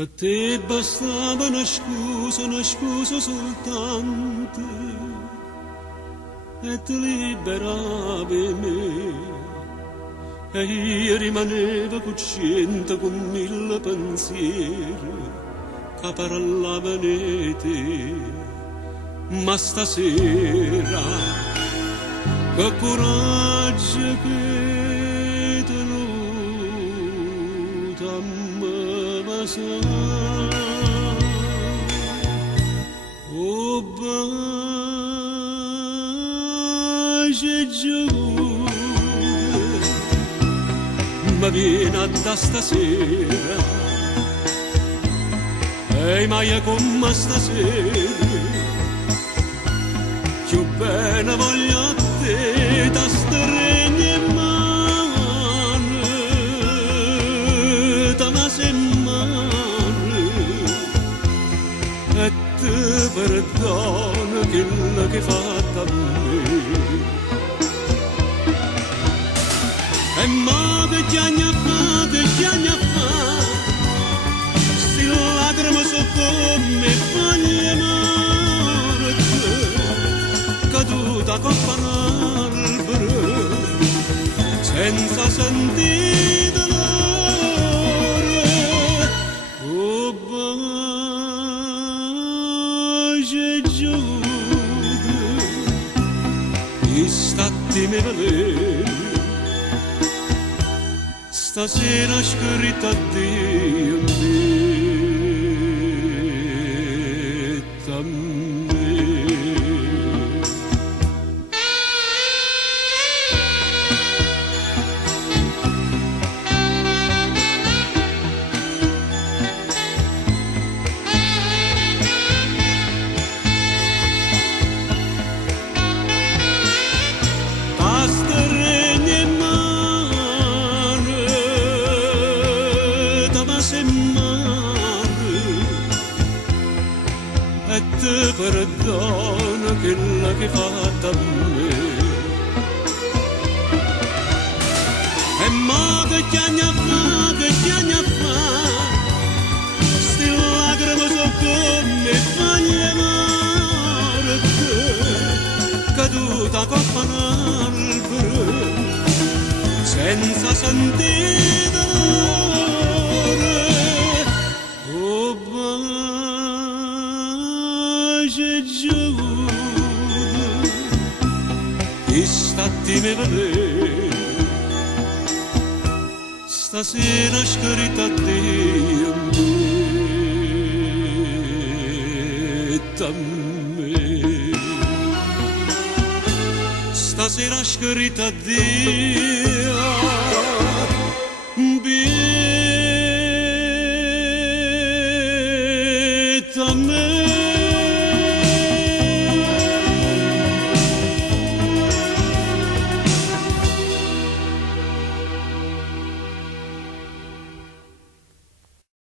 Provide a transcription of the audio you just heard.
A te bastava una scusa soltanto e ti liberavi me. E io rimanevo cosciente con mille pensieri che parlavano di te. Ma stasera che coraggio che te lo me sa. Oh baci giude, ma viene da stasera. Ehi, ma io come stasera più bene voglio a te da stregni in mano, da mase in mano, e ti perdono quello che hai fatto a me. E ma che chiagna fa, sti lacrime so come foglie morte, caduta coppa un albero, senza sentire dolore. Oh baci giude, statti me valere. Stasera scritto addio a me. E ti perdono quello che hai fatto a me. E ma che chiagna fa, sti lacrime so come foglie morte, caduta coppa un albero, senza sentire dolore. Oh baci giude, che statti me valere. Stasera scritto addio a me. Stasera scritto addio